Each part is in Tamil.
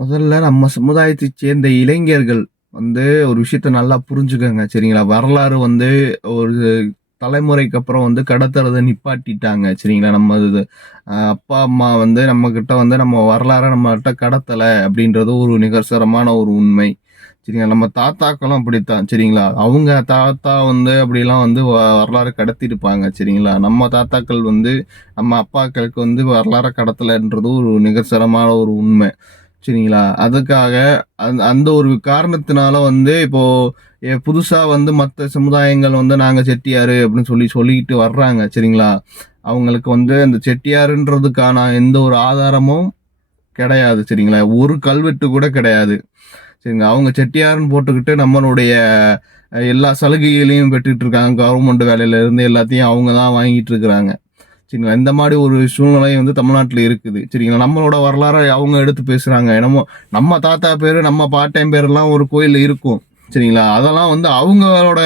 முதல்ல நம்ம சமுதாயத்தைச் சேர்ந்த இளைஞர்கள் வந்து ஒரு விஷயத்த நல்லா புரிஞ்சுக்கங்க. சரிங்களா? வரலாறு வந்து ஒரு தலைமுறைக்கு அப்புறம் வந்து கடத்துறத நிப்பாட்டிட்டாங்க. சரிங்களா? நம்ம இது அப்பா, அம்மா வந்து நம்மகிட்ட வந்து நம்ம வரலாற நம்மகிட்ட கடத்தல அப்படின்றது ஒரு நிதர்சனமான ஒரு உண்மை. சரிங்களா? நம்ம தாத்தாக்களும் அப்படித்தான். சரிங்களா? அவங்க தாத்தா வந்து அப்படிலாம் வந்து வரலாறு கடத்தியிருப்பாங்க. சரிங்களா? நம்ம தாத்தாக்கள் வந்து நம்ம அப்பாக்களுக்கு வந்து வரலாற கடத்தலன்றது ஒரு நிதர்சனமான ஒரு உண்மை. சரிங்களா? அதுக்காக அந்த ஒரு காரணத்தினால வந்து இப்போ புதுசா வந்து மத்த சமுதாயங்கள் வந்து நாங்க செட்டியாரு அப்படின்னு சொல்லிட்டு வர்றாங்க. சரிங்களா? அவங்களுக்கு வந்து அந்த செட்டியாருன்றதுக்கான எந்த ஒரு ஆதாரமும் கிடையாது. சரிங்களா? ஒரு கல்வெட்டு கூட கிடையாது. சரிங்களா? அவங்க செட்டியார்ன்னு போட்டுக்கிட்டு நம்மளுடைய எல்லா சலுகைகளையும் பெற்றுட்டு இருக்காங்க. கவர்மெண்ட் வேலையில இருந்து எல்லாத்தையும் அவங்க தான் வாங்கிட்டு இருக்கிறாங்க. சரிங்களா? இந்த மாரி ஒரு சூழ்நிலை வந்து தமிழ்நாட்டுல இருக்குது. சரிங்களா? நம்மளோட வரலாற அவங்க எடுத்து பேசுறாங்க. என்னமோ நம்ம தாத்தா பேரு, நம்ம பாட்டன் பேரெல்லாம் ஒரு கோயில்ல இருக்கும். சரிங்களா? அதெல்லாம் வந்து அவங்களோட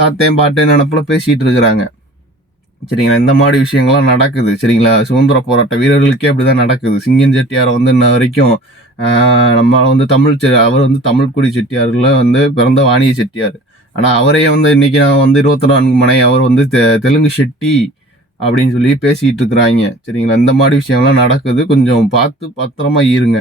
தாத்தன், பாட்டன் நெனப்புல பேசிட்டு இருக்கிறாங்க. சரிங்களா? இந்த மாரி விஷயங்கள்லாம் நடக்குது. சரிங்களா? சுதந்திர போராட்ட வீரர்களுக்கே அப்படிதான் நடக்குது. சிங்கம் செட்டியார வந்து இன்ன வரைக்கும் ஆ நம்ம வந்து அவர் வந்து தமிழ்க்குடி செட்டியார்ல வந்து பிறந்த வாணிய செட்டியார். ஆனா அவரையே வந்து இன்னைக்கு நான் வந்து 24 மனை அவர் வந்து தெலுங்கு செட்டி அப்படின்னு சொல்லி பேசிட்டு இருக்கிறாய்ங்க. சரிங்களா? இந்த மாரி விஷயம்லாம் நடக்குது. கொஞ்சம் பார்த்து பத்திரமா இருங்க.